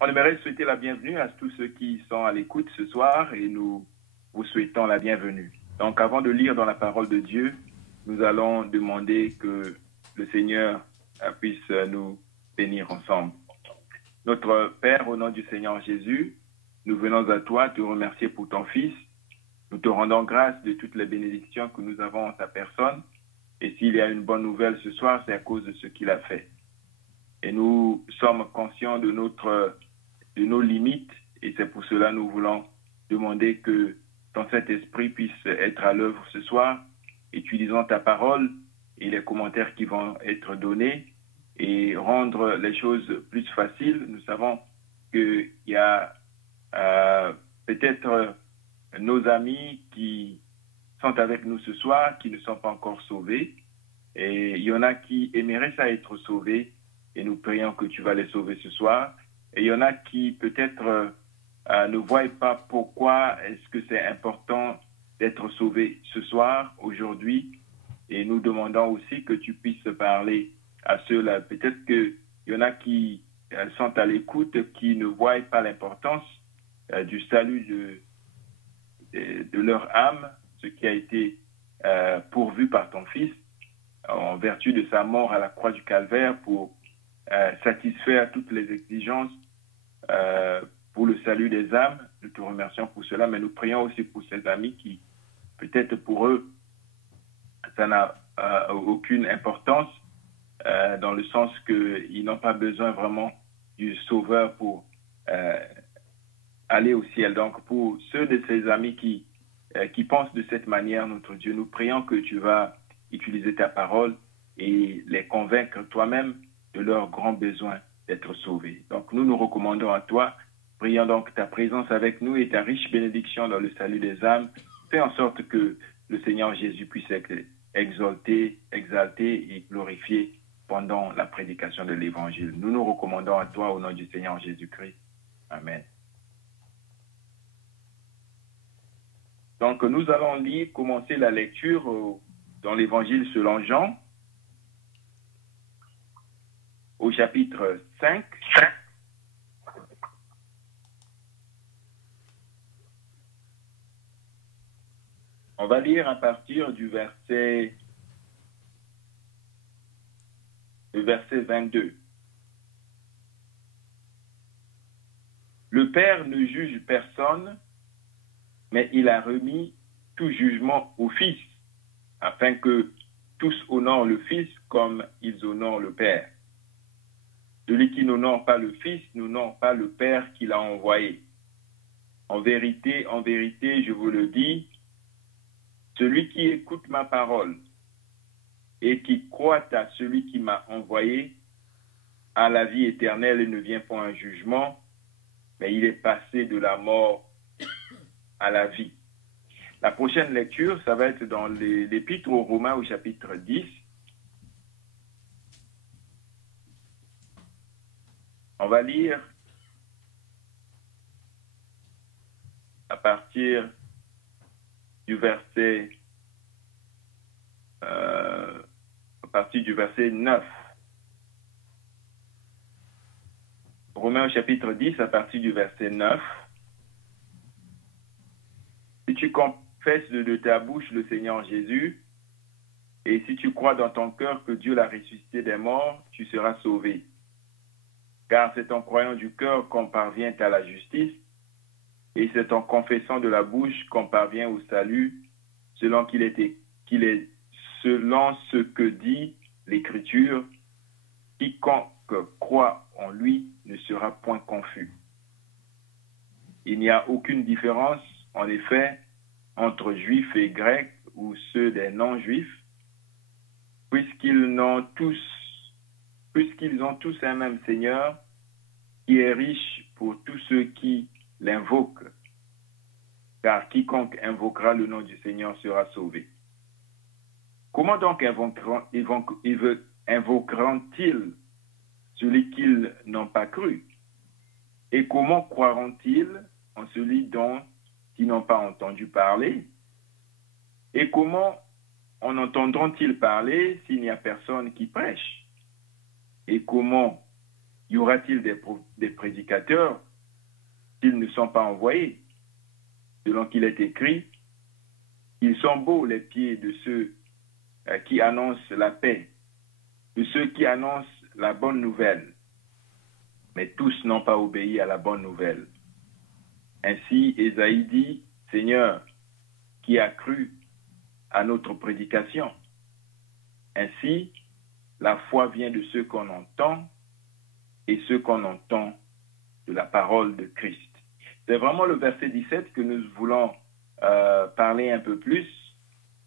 On aimerait souhaiter la bienvenue à tous ceux qui sont à l'écoute ce soir et nous vous souhaitons la bienvenue. Donc, avant de lire dans la parole de Dieu, nous allons demander que le Seigneur puisse nous bénir ensemble. Notre Père, au nom du Seigneur Jésus, nous venons à toi te remercier pour ton Fils. Nous te rendons grâce de toutes les bénédictions que nous avons en ta personne. Et s'il y a une bonne nouvelle ce soir, c'est à cause de ce qu'il a fait. Et nous sommes conscients de nos limites. Et c'est pour cela que nous voulons demander que ton Saint-Esprit puisse être à l'œuvre ce soir, utilisant ta parole et les commentaires qui vont être donnés et rendre les choses plus faciles. Nous savons qu'il y a peut-être nos amis qui sont avec nous ce soir, qui ne sont pas encore sauvés. Et il y en a qui aimeraient ça être sauvés, et nous prions que tu vas les sauver ce soir. Et il y en a qui peut-être ne voient pas pourquoi est-ce que c'est important d'être sauvés ce soir, aujourd'hui. Et nous demandons aussi que tu puisses parler à ceux-là. Peut-être qu'il y en a qui sont à l'écoute, qui ne voient pas l'importance du salut de leur âme, ce qui a été pourvu par ton Fils, en vertu de sa mort à la croix du Calvaire pour satisfaire toutes les exigences pour le salut des âmes. Nous te remercions pour cela, mais nous prions aussi pour ces amis qui, peut-être pour eux, ça n'a aucune importance, dans le sens qu'ils n'ont pas besoin vraiment du Sauveur pour aller au ciel. Donc, pour ceux de ces amis qui pensent de cette manière, notre Dieu, nous prions que tu vas utiliser ta parole et les convaincre toi-même de leur grand besoin d'être sauvés. Donc, nous nous recommandons à toi. Prions donc ta présence avec nous et ta riche bénédiction dans le salut des âmes. Fais en sorte que le Seigneur Jésus puisse être exalté et glorifié pendant la prédication de l'Évangile. Nous nous recommandons à toi au nom du Seigneur Jésus-Christ. Amen. Donc, nous allons commencer la lecture dans l'Évangile selon Jean, au chapitre 5. On va lire à partir du verset 22. Le Père ne juge personne, mais il a remis tout jugement au Fils, afin que tous honorent le Fils comme ils honorent le Père. Celui qui n'honore pas le Fils n'honore pas le Père qui l'a envoyé. En vérité, je vous le dis, celui qui écoute ma parole et qui croit à celui qui m'a envoyé a la vie éternelle et ne vient pas un jugement, mais il est passé de la mort à la vie. La prochaine lecture, ça va être dans l'Épître aux Romains au chapitre 10. On va lire à partir du verset 9. Romains au chapitre 10 à partir du verset 9. Si tu confesses de ta bouche le Seigneur Jésus, et si tu crois dans ton cœur que Dieu l'a ressuscité des morts, tu seras sauvé. Car c'est en croyant du cœur qu'on parvient à la justice, et c'est en confessant de la bouche qu'on parvient au salut, selon selon ce que dit l'Écriture, quiconque croit en lui ne sera point confus. Il n'y a aucune différence, en effet, entre juifs et grecs ou ceux des non-juifs, puisqu'ils ont tous un même Seigneur, qui est riche pour tous ceux qui l'invoquent, car quiconque invoquera le nom du Seigneur sera sauvé. Comment donc invoqueront-ils celui qu'ils n'ont pas cru? Et comment croiront-ils en celui dont ils n'ont pas entendu parler? Et comment en entendront-ils parler s'il n'y a personne qui prêche? Et comment y aura-t-il des prédicateurs s'ils ne sont pas envoyés? Selon qu'il est écrit, ils sont beaux les pieds de ceux qui annoncent la paix, de ceux qui annoncent la bonne nouvelle. Mais tous n'ont pas obéi à la bonne nouvelle. Ainsi, Ésaïe dit, Seigneur, qui a cru à notre prédication? Ainsi, la foi vient de ceux qu'on entend et ceux qu'on entend de la parole de Christ. C'est vraiment le verset 17 que nous voulons parler un peu plus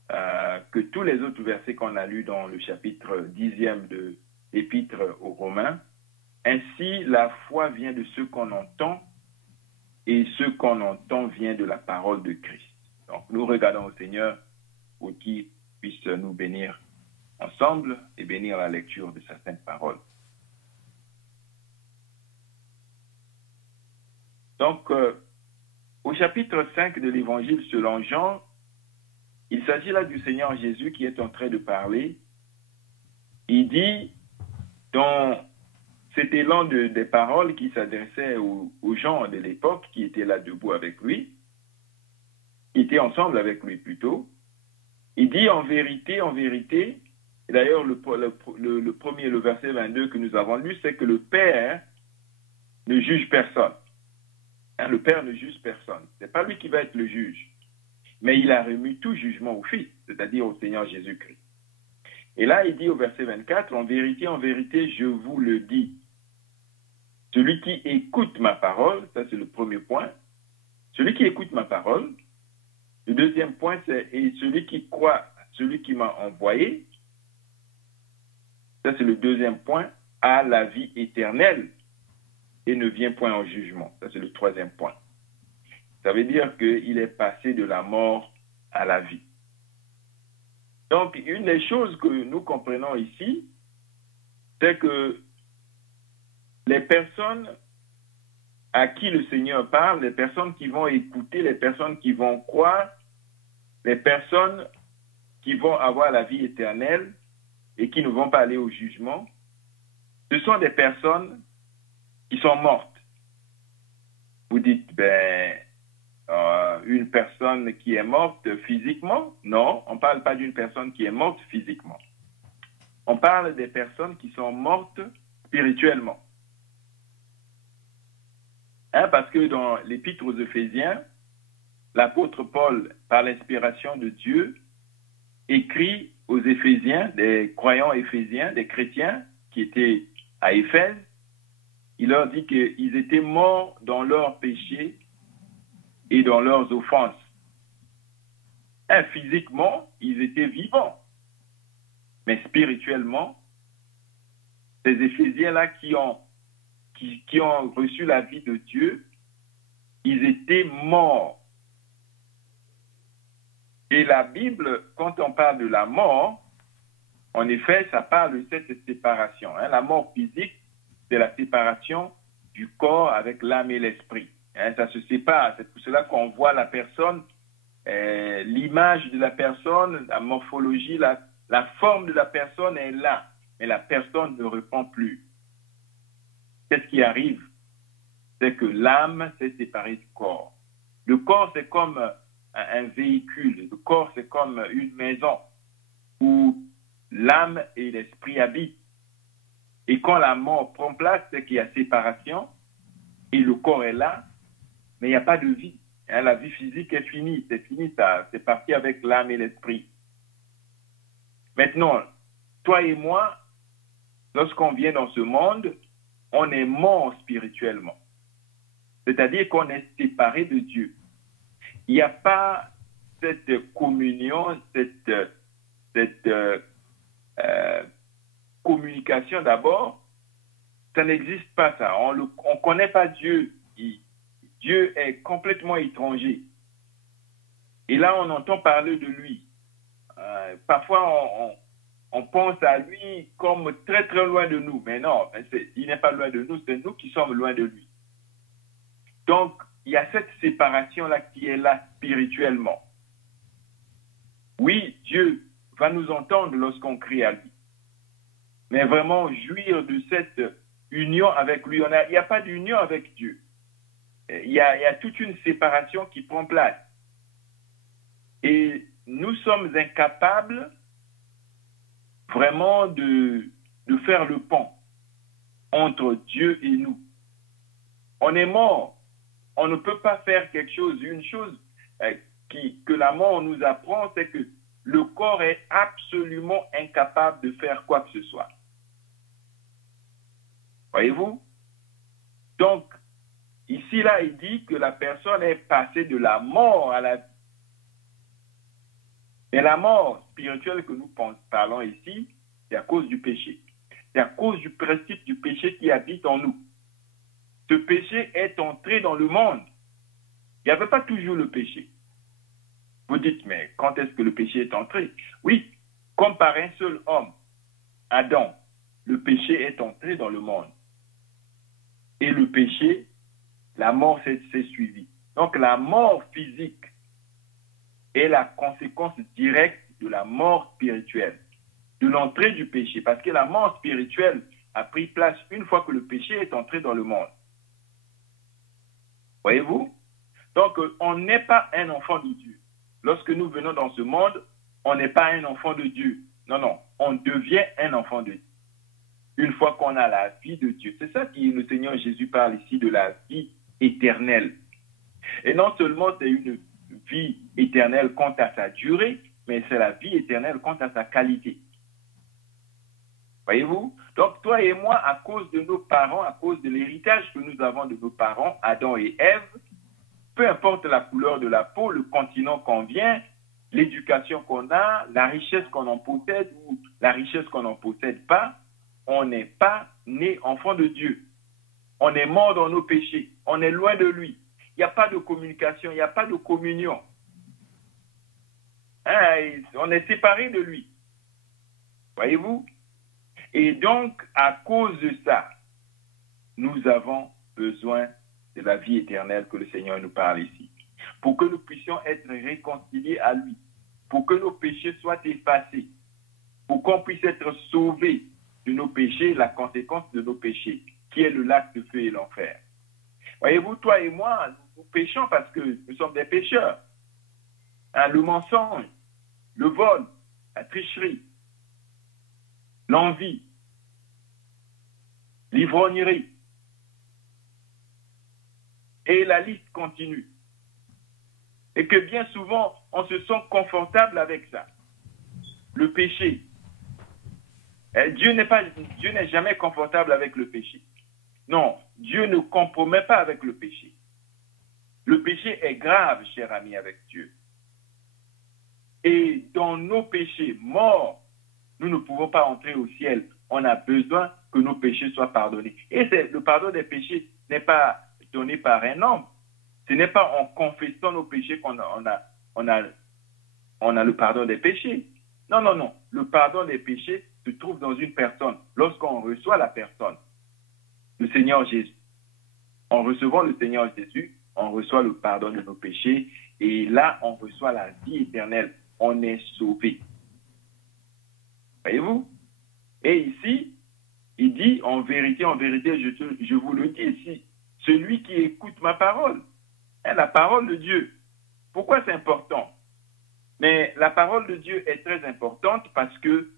que tous les autres versets qu'on a lus dans le chapitre 10e de l'Épître aux Romains. Ainsi, la foi vient de ceux qu'on entend et ce qu'on entend vient de la parole de Christ. Donc, nous regardons au Seigneur pour qu'il puisse nous bénir ensemble et bénir la lecture de sa sainte parole. Donc, au chapitre 5 de l'Évangile selon Jean, il s'agit là du Seigneur Jésus qui est en train de parler. Il dit, dans cet élan des paroles qui s'adressaient aux gens de l'époque qui étaient là debout avec lui, qui étaient ensemble avec lui plutôt, il dit en vérité, et d'ailleurs le verset 22 que nous avons lu, c'est que le Père ne juge personne. Le Père ne juge personne. Ce n'est pas lui qui va être le juge. Mais il a remis tout jugement au Fils, c'est-à-dire au Seigneur Jésus-Christ. Et là, il dit au verset 24, en vérité, je vous le dis. Celui qui écoute ma parole, ça c'est le premier point. Celui qui écoute ma parole. Le deuxième point, c'est et celui qui croit, celui qui m'a envoyé. Ça c'est le deuxième point, a la vie éternelle et ne vient point en jugement. Ça c'est le troisième point. Ça veut dire qu'il est passé de la mort à la vie. Donc, une des choses que nous comprenons ici, c'est que les personnes à qui le Seigneur parle, les personnes qui vont écouter, les personnes qui vont croire, les personnes qui vont avoir la vie éternelle et qui ne vont pas aller au jugement, ce sont des personnes qui sont mortes. Vous dites, une personne qui est morte physiquement? Non, on ne parle pas d'une personne qui est morte physiquement. On parle des personnes qui sont mortes spirituellement. Parce que dans l'Épître aux Éphésiens, l'apôtre Paul, par l'inspiration de Dieu, écrit aux Éphésiens, des croyants éphésiens, des chrétiens qui étaient à Éphèse, il leur dit qu'ils étaient morts dans leurs péchés et dans leurs offenses. Physiquement, ils étaient vivants. Mais spirituellement, ces Éphésiens-là qui ont reçu la vie de Dieu, ils étaient morts. Et la Bible, quand on parle de la mort, en effet, ça parle de cette séparation. La mort physique, c'est la séparation du corps avec l'âme et l'esprit. Ça se sépare. C'est pour cela qu'on voit la personne, l'image de la personne, la morphologie, la forme de la personne est là. Mais la personne ne répond plus. Qu'est-ce qui arrive? C'est que l'âme s'est séparée du corps. Le corps, c'est comme un véhicule. Le corps, c'est comme une maison où l'âme et l'esprit habitent. Et quand la mort prend place, c'est qu'il y a séparation et le corps est là, mais il n'y a pas de vie. La vie physique est finie. C'est fini, ça. C'est parti avec l'âme et l'esprit. Maintenant, toi et moi, lorsqu'on vient dans ce monde, on est mort spirituellement. C'est-à-dire qu'on est séparé de Dieu. Il n'y a pas cette communion, cette communication d'abord. Ça n'existe pas, ça. On ne connaît pas Dieu. Dieu est complètement étranger. Et là, on entend parler de lui. Parfois, on pense à lui comme très, très loin de nous. Mais non, il n'est pas loin de nous, c'est nous qui sommes loin de lui. Donc, il y a cette séparation-là qui est là spirituellement. Oui, Dieu va nous entendre lorsqu'on crie à lui. Mais vraiment jouir de cette union avec lui. Il n'y a pas d'union avec Dieu. Il y a toute une séparation qui prend place. Et nous sommes incapables vraiment de faire le pont entre Dieu et nous. On est mort. On ne peut pas faire quelque chose. Une chose que la mort nous apprend, c'est que le corps est absolument incapable de faire quoi que ce soit. Voyez-vous? Donc, ici, là, il dit que la personne est passée de la mort à la vie. Mais la mort spirituelle que nous parlons ici, c'est à cause du péché. C'est à cause du principe du péché qui habite en nous. Ce péché est entré dans le monde. Il n'y avait pas toujours le péché. Vous dites, mais quand est-ce que le péché est entré? Oui, comme par un seul homme, Adam, le péché est entré dans le monde. Et le péché, la mort s'est suivie. Donc la mort physique est la conséquence directe de la mort spirituelle, de l'entrée du péché. Parce que la mort spirituelle a pris place une fois que le péché est entré dans le monde. Voyez-vous? Donc, on n'est pas un enfant de Dieu. Lorsque nous venons dans ce monde, on n'est pas un enfant de Dieu. Non, non, on devient un enfant de Dieu. Une fois qu'on a la vie de Dieu. C'est ça que le Seigneur Jésus parle ici de la vie éternelle. Et non seulement c'est une vie éternelle quant à sa durée, mais c'est la vie éternelle quant à sa qualité. Voyez-vous? Donc, toi et moi, à cause de nos parents, à cause de l'héritage que nous avons de nos parents, Adam et Ève, peu importe la couleur de la peau, le continent qu'on vient, l'éducation qu'on a, la richesse qu'on en possède ou la richesse qu'on n'en possède pas, on n'est pas né enfant de Dieu. On est mort dans nos péchés. On est loin de lui. Il n'y a pas de communication, il n'y a pas de communion. On est séparé de lui. Voyez-vous? Et donc, à cause de ça, nous avons besoin de la vie éternelle que le Seigneur nous parle ici. Pour que nous puissions être réconciliés à lui. Pour que nos péchés soient effacés. Pour qu'on puisse être sauvés de nos péchés, la conséquence de nos péchés, qui est le lac de feu et l'enfer. Voyez-vous, toi et moi, nous péchons parce que nous sommes des pécheurs. Le mensonge, le vol, la tricherie, l'envie, l'ivrognerie. Et la liste continue. Et que bien souvent, on se sent confortable avec ça. Le péché. Dieu n'est jamais confortable avec le péché. Non, Dieu ne compromet pas avec le péché. Le péché est grave, cher ami, avec Dieu. Et dans nos péchés morts, nous ne pouvons pas entrer au ciel. On a besoin que nos péchés soient pardonnés. Et le pardon des péchés n'est pas donné par un homme. Ce n'est pas en confessant nos péchés qu'on a le pardon des péchés. Non, non, non. Le pardon des péchés se trouve dans une personne. Lorsqu'on reçoit la personne, le Seigneur Jésus. En recevant le Seigneur Jésus, on reçoit le pardon de nos péchés. Et là, on reçoit la vie éternelle. On est sauvé. Voyez-vous? Et ici, il dit, en vérité, je vous le dis ici, celui qui écoute ma parole, la parole de Dieu. Pourquoi c'est important? Mais la parole de Dieu est très importante parce que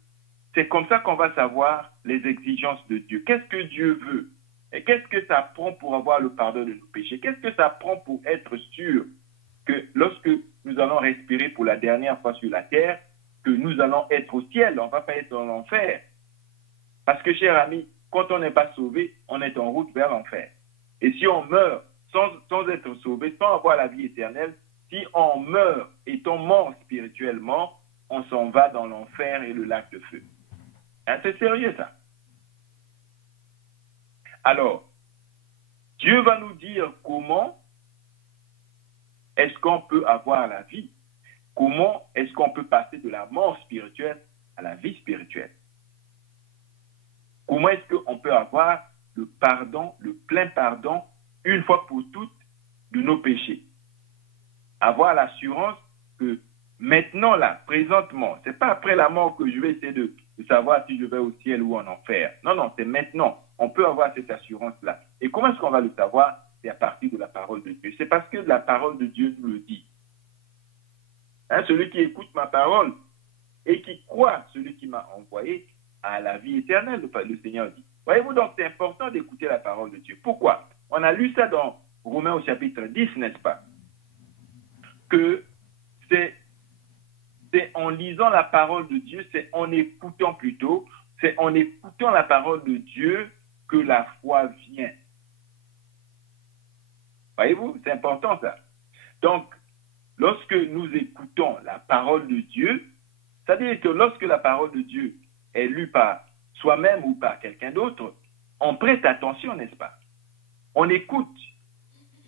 c'est comme ça qu'on va savoir les exigences de Dieu. Qu'est-ce que Dieu veut? Et qu'est-ce que ça prend pour avoir le pardon de nos péchés? Qu'est-ce que ça prend pour être sûr que lorsque nous allons respirer pour la dernière fois sur la terre, que nous allons être au ciel, on ne va pas être dans l'enfer? Parce que, cher ami, quand on n'est pas sauvé, on est en route vers l'enfer. Et si on meurt sans être sauvé, sans avoir la vie éternelle, si on meurt étant mort spirituellement, on s'en va dans l'enfer et le lac de feu. C'est sérieux, ça. Alors, Dieu va nous dire comment est-ce qu'on peut avoir la vie. Comment est-ce qu'on peut passer de la mort spirituelle à la vie spirituelle. Comment est-ce qu'on peut avoir le pardon, le plein pardon, une fois pour toutes, de nos péchés. Avoir l'assurance que maintenant, là, présentement, ce n'est pas après la mort que je vais essayer de savoir si je vais au ciel ou en enfer. Non, non, c'est maintenant. on peut avoir cette assurance-là? Et comment est-ce qu'on va le savoir? C'est à partir de la parole de Dieu. C'est parce que la parole de Dieu nous le dit. Hein, celui qui écoute ma parole et qui croit celui qui m'a envoyé à la vie éternelle, le Seigneur dit. Voyez-vous, donc c'est important d'écouter la parole de Dieu. Pourquoi? On a lu ça dans Romains au chapitre 10, n'est-ce pas? Que c'est en lisant la parole de Dieu, c'est en écoutant plutôt, c'est en écoutant la parole de Dieu que la foi vient. Voyez-vous, c'est important ça. Donc, lorsque nous écoutons la parole de Dieu, c'est-à-dire que lorsque la parole de Dieu est lue par soi-même ou par quelqu'un d'autre, on prête attention, n'est-ce pas? On écoute,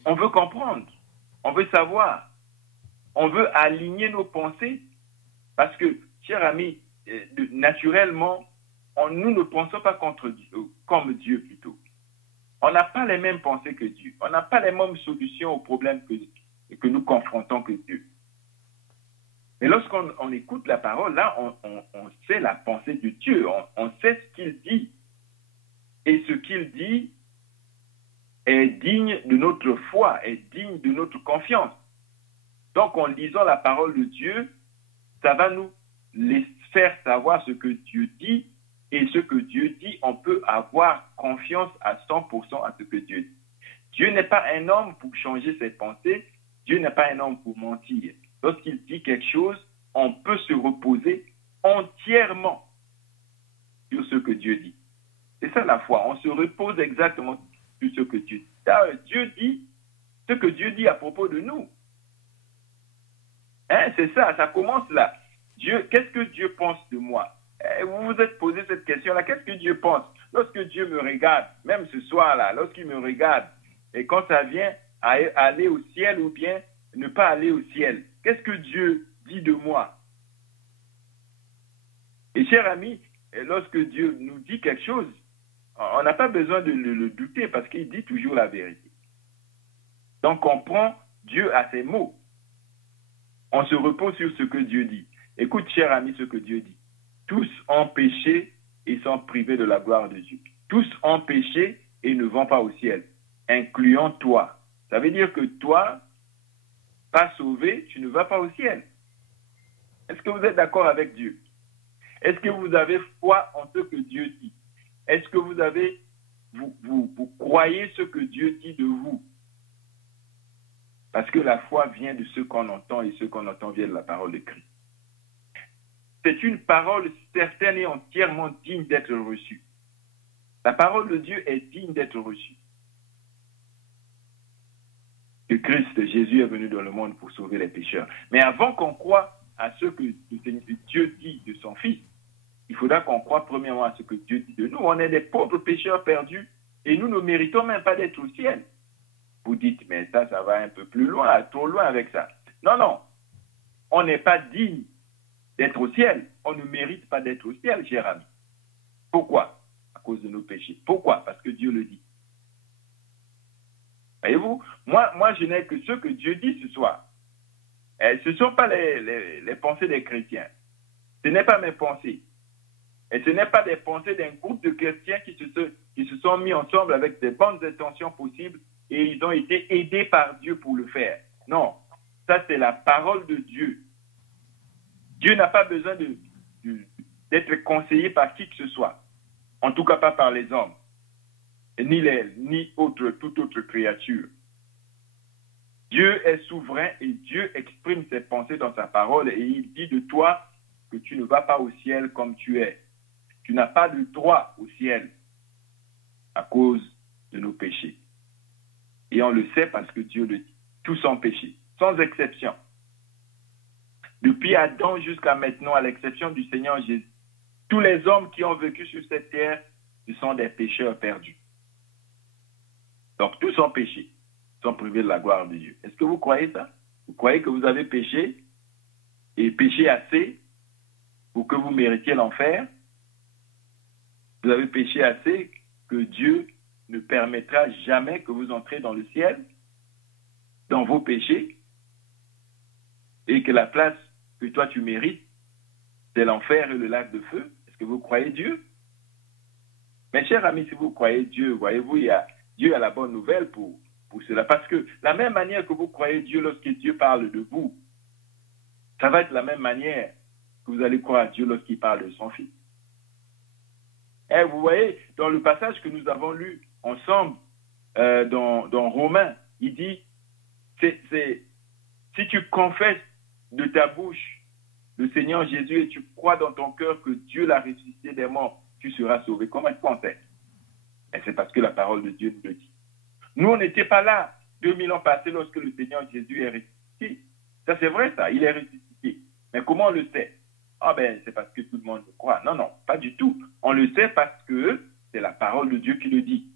on veut comprendre, on veut savoir, on veut aligner nos pensées, parce que, chers amis, naturellement, nous ne pensons pas comme Dieu plutôt. On n'a pas les mêmes pensées que Dieu. On n'a pas les mêmes solutions aux problèmes que nous confrontons que Dieu. Mais lorsqu'on écoute la parole, là, on sait la pensée de Dieu. On sait ce qu'il dit. Et ce qu'il dit est digne de notre foi, est digne de notre confiance. Donc, en lisant la parole de Dieu, ça va nous faire savoir ce que Dieu dit. Et ce que Dieu dit, on peut avoir confiance à 100% à ce que Dieu dit. Dieu n'est pas un homme pour changer ses pensées. Dieu n'est pas un homme pour mentir. Lorsqu'il dit quelque chose, on peut se reposer entièrement sur ce que Dieu dit. C'est ça la foi. On se repose exactement sur ce que Dieu dit. Dieu dit ce que Dieu dit à propos de nous. Hein, c'est ça, ça commence là. Qu'est-ce que Dieu pense de moi? Vous vous êtes posé cette question-là. Qu'est-ce que Dieu pense? Lorsque Dieu me regarde, même ce soir-là, lorsqu'il me regarde, et quand ça vient à aller au ciel ou bien ne pas aller au ciel, qu'est-ce que Dieu dit de moi? Et chers amis, lorsque Dieu nous dit quelque chose, on n'a pas besoin de le douter parce qu'il dit toujours la vérité. Donc on prend Dieu à ses mots. On se repose sur ce que Dieu dit. Écoute, cher ami, ce que Dieu dit. Tous ont péché et sont privés de la gloire de Dieu. Tous ont péché et ne vont pas au ciel, incluant toi. Ça veut dire que toi, pas sauvé, tu ne vas pas au ciel. Est-ce que vous êtes d'accord avec Dieu? Est-ce que vous avez foi en ce que Dieu dit? Est-ce que vous croyez ce que Dieu dit de vous? Parce que la foi vient de ce qu'on entend et ce qu'on entend vient de la parole de Christ. C'est une parole certaine et entièrement digne d'être reçue. La parole de Dieu est digne d'être reçue. Que Christ, Jésus est venu dans le monde pour sauver les pécheurs. Mais avant qu'on croie à ce que Dieu dit de son Fils, il faudra qu'on croie premièrement à ce que Dieu dit de nous. On est des pauvres pécheurs perdus et nous ne méritons même pas d'être au ciel. Vous dites, mais ça va un peu plus loin, trop loin avec ça. Non, non. On n'est pas digne d'être au ciel. On ne mérite pas d'être au ciel, cher ami. Pourquoi? À cause de nos péchés. Pourquoi? Parce que Dieu le dit. Voyez-vous, moi, je n'ai que ce que Dieu dit ce soir. Et ce ne sont pas les pensées des chrétiens. Ce n'est pas mes pensées. Et ce n'est pas des pensées d'un groupe de chrétiens qui se sont mis ensemble avec des bonnes intentions possibles et ils ont été aidés par Dieu pour le faire. Non, ça c'est la parole de Dieu. Dieu n'a pas besoin d'être conseillé par qui que ce soit. En tout cas pas par les hommes, ni toute autre créature. Dieu est souverain et Dieu exprime ses pensées dans sa parole et il dit de toi que tu ne vas pas au ciel comme tu es. Tu n'as pas de droit au ciel à cause de nos péchés. Et on le sait parce que Dieu le dit. Tous ont péché, sans exception. Depuis Adam jusqu'à maintenant, à l'exception du Seigneur Jésus, tous les hommes qui ont vécu sur cette terre, ce sont des pécheurs perdus. Donc tous ont péché, sont privés de la gloire de Dieu. Est-ce que vous croyez ça? Vous croyez que vous avez péché et péché assez pour que vous méritiez l'enfer? Vous avez péché assez que Dieu ne permettra jamais que vous entrez dans le ciel, dans vos péchés, et que la place que toi tu mérites, c'est l'enfer et le lac de feu. Est-ce que vous croyez Dieu? Mes chers amis, si vous croyez Dieu, voyez-vous, Dieu a la bonne nouvelle pour cela. Parce que la même manière que vous croyez Dieu lorsque Dieu parle de vous, ça va être la même manière que vous allez croire à Dieu lorsqu'il parle de son Fils. Et vous voyez, dans le passage que nous avons lu ensemble, dans Romains, il dit, si tu confesses de ta bouche le Seigneur Jésus et tu crois dans ton cœur que Dieu l'a ressuscité des morts, tu seras sauvé. Comment est-ce qu'on sait? Et c'est parce que la parole de Dieu nous le dit. Nous, on n'était pas là 2000 ans passés lorsque le Seigneur Jésus est ressuscité. Ça, c'est vrai, ça. Il est ressuscité. Mais comment on le sait? Ah ben, c'est parce que tout le monde le croit. Non, non, pas du tout. On le sait parce que c'est la parole de Dieu qui le dit.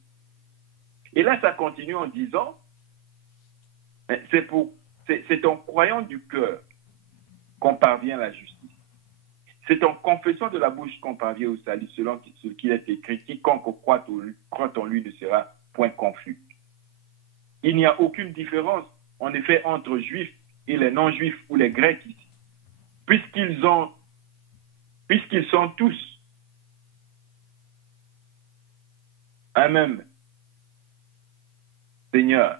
Et là, ça continue en disant, c'est en croyant du cœur qu'on parvient à la justice. C'est en confessant de la bouche qu'on parvient au salut, selon ce qu'il est écrit, quiconque croit en lui ne sera point confus. Il n'y a aucune différence, en effet, entre juifs et les non-juifs ou les grecs ici, puisqu'ils sont tous un même Seigneur,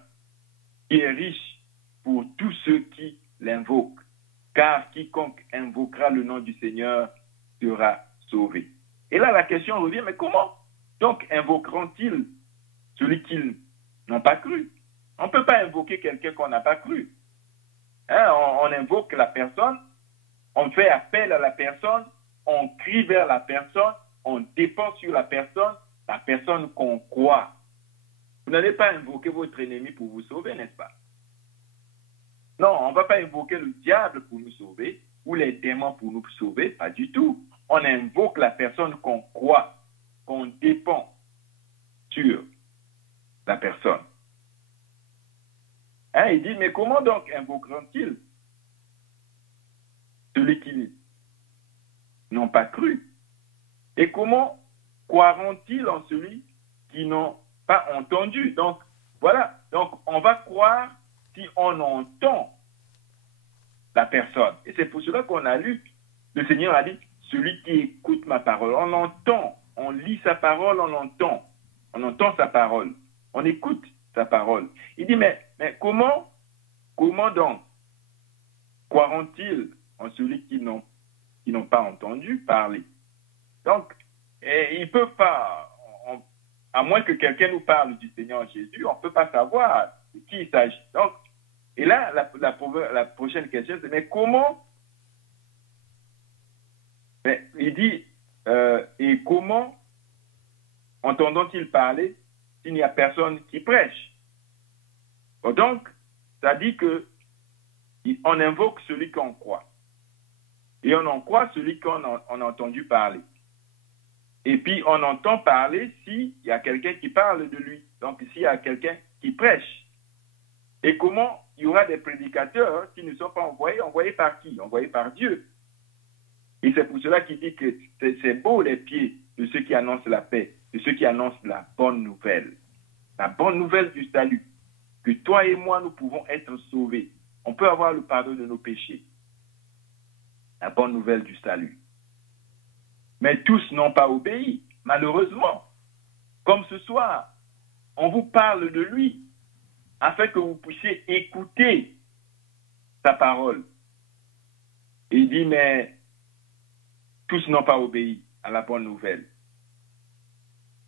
qui est riche pour tous ceux qui l'invoquent, car quiconque invoquera le nom du Seigneur sera sauvé. Et là, la question revient, mais comment donc invoqueront-ils celui qu'ils n'ont pas cru? On ne peut pas invoquer quelqu'un qu'on n'a pas cru. Hein, on invoque la personne, on fait appel à la personne, on crie vers la personne, on dépend sur la personne qu'on croit. Vous n'allez pas invoquer votre ennemi pour vous sauver, n'est-ce pas? Non, on ne va pas invoquer le diable pour nous sauver ou les démons pour nous sauver, pas du tout. On invoque la personne qu'on croit, qu'on dépend sur la personne. Hein, il dit, mais comment donc invoqueront-ils celui qui n'ont pas cru? Et comment croiront-ils en celui qui n'ont pas entendu? Donc, voilà. Donc, on va croire si on entend la personne. Et c'est pour cela qu'on a lu, le Seigneur a dit, celui qui écoute ma parole. On entend, on lit sa parole, on entend sa parole, on écoute sa parole. Il dit, mais comment donc croiront-ils en celui qui n'ont pas entendu parler? Donc, ils ne peuvent pas, à moins que quelqu'un nous parle du Seigneur Jésus, on ne peut pas savoir de qui il s'agit. Donc, et là, la prochaine question, c'est, mais comment? Il dit, et comment entendront-ils parler s'il n'y a personne qui prêche? Donc, ça dit qu'on invoque celui qu'on croit. Et on en croit celui qu'on a entendu parler. Et puis, on entend parler s'il y a quelqu'un qui parle de lui. Donc, s'il y a quelqu'un qui prêche. Et comment il y aura des prédicateurs qui ne sont pas envoyés par qui? Envoyés par Dieu. Et c'est pour cela qu'il dit que c'est beau les pieds de ceux qui annoncent la paix, de ceux qui annoncent la bonne nouvelle. La bonne nouvelle du salut. Que toi et moi, nous pouvons être sauvés. On peut avoir le pardon de nos péchés. La bonne nouvelle du salut. Mais tous n'ont pas obéi, malheureusement. Comme ce soir, on vous parle de lui, afin que vous puissiez écouter sa parole. Et il dit, mais tous n'ont pas obéi à la bonne nouvelle.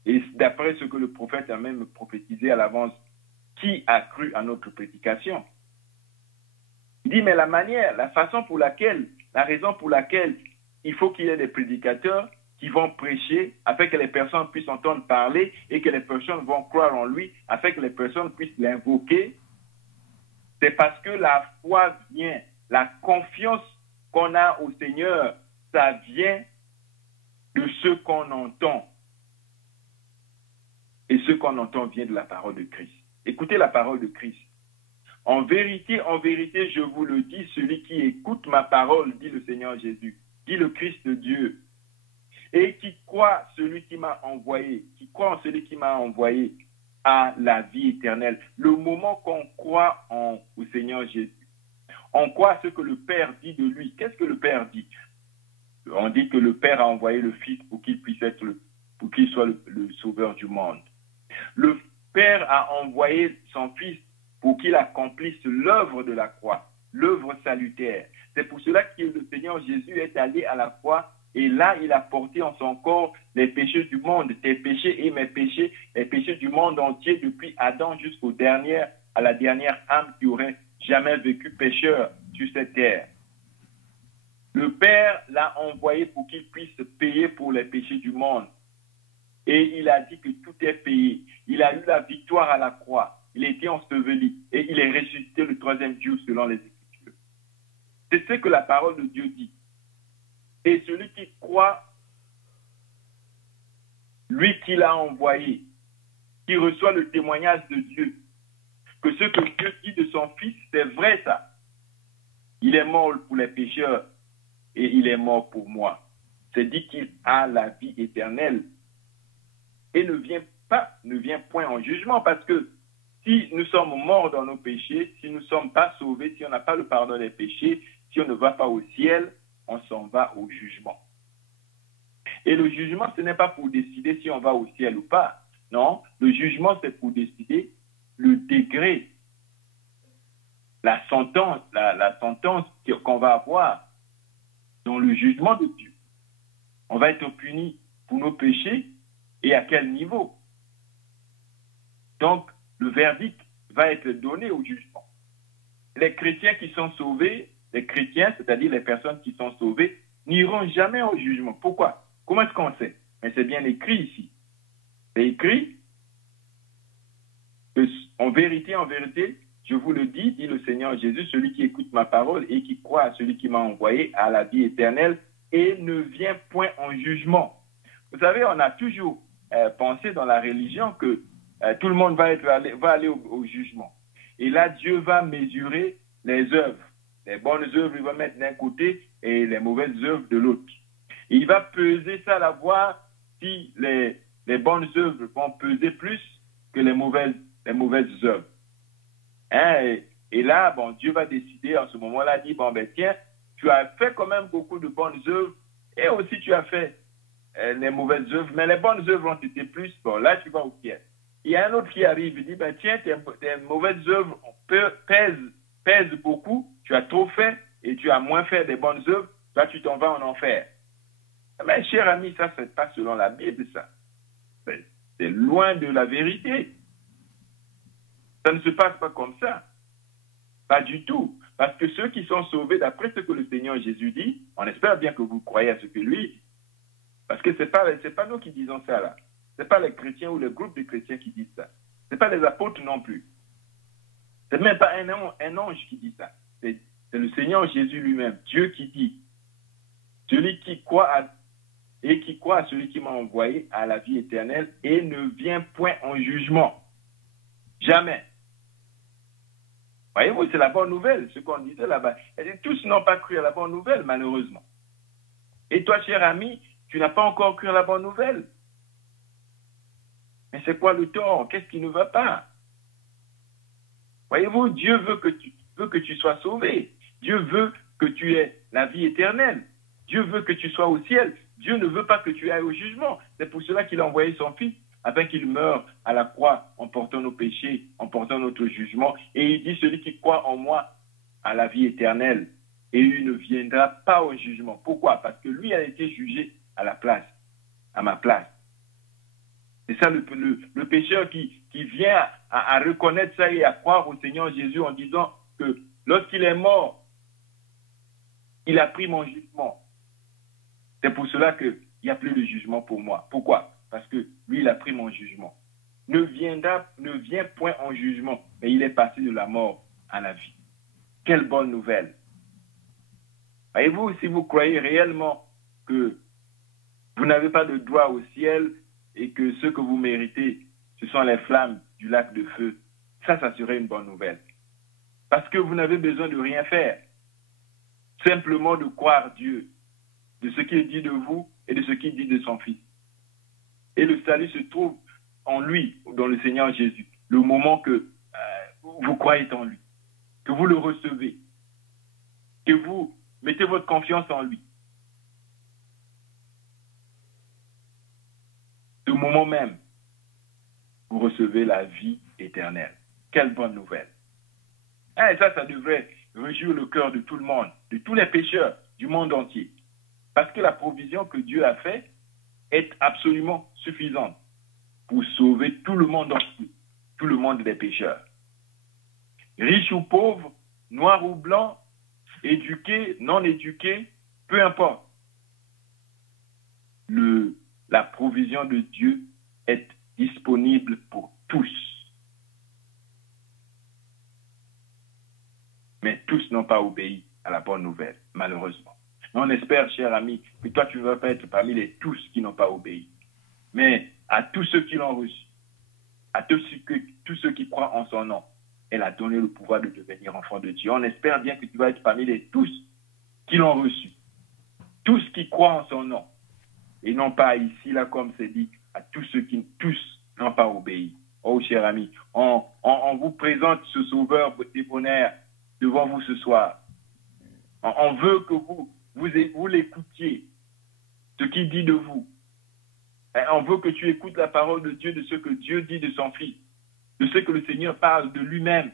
Et d'après ce que le prophète a même prophétisé à l'avance, qui a cru à notre prédication? Il dit, mais la façon pour laquelle, la raison pour laquelle il faut qu'il y ait des prédicateurs qui vont prêcher afin que les personnes puissent entendre parler et que les personnes vont croire en lui, afin que les personnes puissent l'invoquer, c'est parce que la foi vient, la confiance qu'on a au Seigneur, ça vient de ce qu'on entend. Et ce qu'on entend vient de la parole de Christ. Écoutez la parole de Christ. En vérité, je vous le dis, celui qui écoute ma parole, dit le Seigneur Jésus, dit le Christ de Dieu, et qui croit celui qui m'a envoyé, qui croit en celui qui m'a envoyé, a la vie éternelle. Le moment qu'on croit au Seigneur Jésus, on croit à ce que le Père dit de lui. Qu'est-ce que le Père dit? On dit que le Père a envoyé le Fils pour qu'il puisse être le pour qu'il soit le sauveur du monde. Le Père a envoyé son Fils pour qu'il accomplisse l'œuvre de la croix, l'œuvre salutaire. C'est pour cela que le Seigneur Jésus est allé à la croix et là, il a porté en son corps les péchés du monde, tes péchés et mes péchés, les péchés du monde entier depuis Adam à la dernière âme qui aurait jamais vécu pécheur sur cette terre. Le Père l'a envoyé pour qu'il puisse payer pour les péchés du monde. Et il a dit que tout est payé. Il a eu la victoire à la croix. Il a été enseveli et il est ressuscité le troisième jour selon les Écritures. C'est ce que la parole de Dieu dit. Et celui qui croit, lui qui l'a envoyé, qui reçoit le témoignage de Dieu, que ce que Dieu dit de son Fils, c'est vrai ça. Il est mort pour les pécheurs et il est mort pour moi. C'est dit qu'il a la vie éternelle et ne vient point en jugement, parce que si nous sommes morts dans nos péchés, si nous ne sommes pas sauvés, si on n'a pas le pardon des péchés, si on ne va pas au ciel, on s'en va au jugement. Et le jugement, ce n'est pas pour décider si on va au ciel ou pas. Non, le jugement, c'est pour décider le degré, la sentence qu'on va avoir dans le jugement de Dieu. On va être puni pour nos péchés et à quel niveau. Donc, le verdict va être donné au jugement. Les chrétiens qui sont sauvés, les chrétiens, c'est-à-dire les personnes qui sont sauvées, n'iront jamais au jugement. Pourquoi? Comment est-ce qu'on sait? Mais c'est bien écrit ici. C'est écrit que, en vérité, je vous le dis, dit le Seigneur Jésus, celui qui écoute ma parole et qui croit à celui qui m'a envoyé à la vie éternelle et ne vient point en jugement. Vous savez, on a toujours pensé dans la religion que tout le monde va aller au jugement. Et là, Dieu va mesurer les œuvres. Les bonnes œuvres, il va mettre d'un côté et les mauvaises œuvres de l'autre. Il va peser ça, la voir si les bonnes œuvres vont peser plus que les mauvaises œuvres. Hein? Et là, bon, Dieu va décider en ce moment-là, dit, bon, ben tiens, tu as fait quand même beaucoup de bonnes œuvres et aussi tu as fait les mauvaises œuvres, mais les bonnes œuvres ont été plus, bon, là, tu vas au ciel. Il y a un autre qui arrive, il dit, ben tiens, tes mauvaises œuvres pèsent beaucoup, tu as trop fait et tu as moins fait des bonnes œuvres, là, tu t'en vas en enfer. Mais cher ami, ça, c'est pas selon la Bible, ça. C'est loin de la vérité. Ça ne se passe pas comme ça. Pas du tout. Parce que ceux qui sont sauvés, d'après ce que le Seigneur Jésus dit, on espère bien que vous croyez à ce que lui dit. Parce que ce n'est pas nous qui disons ça là. Ce n'est pas les chrétiens ou les groupes de chrétiens qui disent ça. Ce n'est pas les apôtres non plus. Ce n'est même pas un ange qui dit ça. C'est le Seigneur Jésus lui-même, Dieu qui dit, celui qui croit à celui qui m'a envoyé à la vie éternelle et ne vient point en jugement. Jamais. Voyez-vous, c'est la bonne nouvelle, ce qu'on disait là-bas. Tous n'ont pas cru à la bonne nouvelle, malheureusement. Et toi, cher ami, tu n'as pas encore cru à la bonne nouvelle. Mais c'est quoi le tort? Qu'est-ce qui ne va pas? Voyez-vous, Dieu veut que tu sois sauvé. Dieu veut que tu aies la vie éternelle. Dieu veut que tu sois au ciel. Dieu ne veut pas que tu ailles au jugement. C'est pour cela qu'il a envoyé son Fils, afin qu'il meure à la croix en portant nos péchés, en portant notre jugement. Et il dit, celui qui croit en moi a la vie éternelle. Et il ne viendra pas au jugement. Pourquoi? Parce que lui a été jugé à ma place. C'est ça le pécheur qui vient à reconnaître ça et à croire au Seigneur Jésus en disant que lorsqu'il est mort, il a pris mon jugement. C'est pour cela qu'il n'y a plus de jugement pour moi. Pourquoi? Parce que lui, il a pris mon jugement. Ne vient point en jugement, mais il est passé de la mort à la vie. Quelle bonne nouvelle. Voyez-vous, si vous croyez réellement que vous n'avez pas de droit au ciel et que ce que vous méritez, ce sont les flammes du lac de feu, ça serait une bonne nouvelle. Parce que vous n'avez besoin de rien faire. Simplement de croire Dieu, de ce qu'il dit de vous et de ce qu'il dit de son Fils. Et le salut se trouve en lui, dans le Seigneur Jésus, le moment que vous croyez en lui, que vous le recevez, que vous mettez votre confiance en lui. moment même, vous recevez la vie éternelle. Quelle bonne nouvelle. Et ça devrait réjouir le cœur de tout le monde, de tous les pécheurs du monde entier. Parce que la provision que Dieu a faite est absolument suffisante pour sauver tout le monde entier, tout le monde des pécheurs. Riche ou pauvre, noir ou blanc, éduqué, non éduqué, peu importe. La provision de Dieu est disponible pour tous. Mais tous n'ont pas obéi à la bonne nouvelle, malheureusement. On espère, cher ami, que toi, tu ne vas pas être parmi les tous qui n'ont pas obéi. Mais à tous ceux qui l'ont reçu, à tous ceux qui croient en son nom, elle a donné le pouvoir de devenir enfant de Dieu. On espère bien que tu vas être parmi les tous qui l'ont reçu. Tous qui croient en son nom. Et non pas ici, là, comme c'est dit, à tous ceux qui n'ont pas obéi. Oh, cher ami, on vous présente ce sauveur débonnaire devant vous ce soir. On veut que vous l'écoutiez, ce qu'il dit de vous. Et on veut que tu écoutes la parole de Dieu, de ce que Dieu dit de son Fils, de ce que le Seigneur parle de lui-même.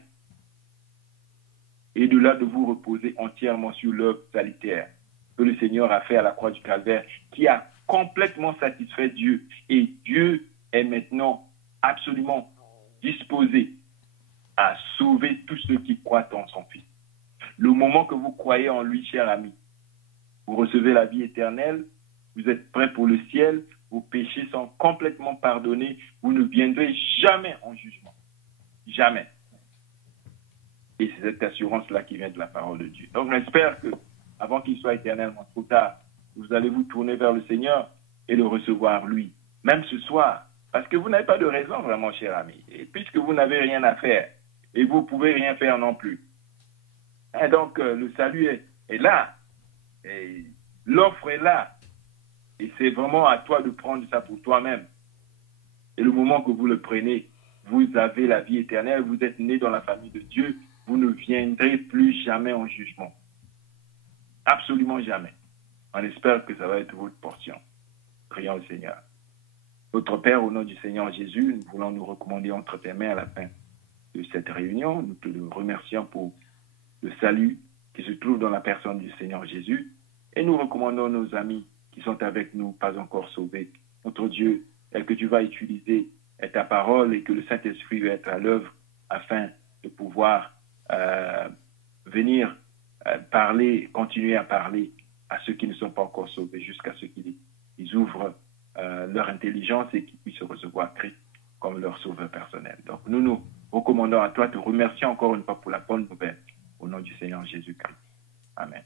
Et de là, de vous reposer entièrement sur l'œuvre salutaire que le Seigneur a fait à la croix du Calvaire, qui a complètement satisfait Dieu. Et Dieu est maintenant absolument disposé à sauver tous ceux qui croient en son Fils. Le moment que vous croyez en lui, cher ami, vous recevez la vie éternelle, vous êtes prêts pour le ciel, vos péchés sont complètement pardonnés, vous ne viendrez jamais en jugement. Jamais. Et c'est cette assurance-là qui vient de la parole de Dieu. Donc j'espère que, avant qu'il soit éternellement trop tard, vous allez vous tourner vers le Seigneur et le recevoir lui, même ce soir. Parce que vous n'avez pas de raison vraiment, cher ami. Et puisque vous n'avez rien à faire, et vous ne pouvez rien faire non plus. Et donc, le salut est là. Et l'offre est là. Et c'est vraiment à toi de prendre ça pour toi-même. Et le moment que vous le prenez, vous avez la vie éternelle, vous êtes né dans la famille de Dieu, vous ne viendrez plus jamais en jugement. Absolument jamais. On espère que ça va être votre portion. Prions au Seigneur. Notre Père, au nom du Seigneur Jésus, nous voulons nous recommander entre tes mains à la fin de cette réunion. Nous te remercions pour le salut qui se trouve dans la personne du Seigneur Jésus. Et nous recommandons nos amis qui sont avec nous, pas encore sauvés. Notre Dieu, que tu vas utiliser ta parole et que le Saint-Esprit va être à l'œuvre afin de pouvoir venir parler, continuer à parler à ceux qui ne sont pas encore sauvés, jusqu'à ce qu'ils ouvrent leur intelligence et qu'ils puissent recevoir Christ comme leur sauveur personnel. Donc nous nous recommandons à toi, te remercions encore une fois pour la bonne nouvelle, au nom du Seigneur Jésus-Christ. Amen.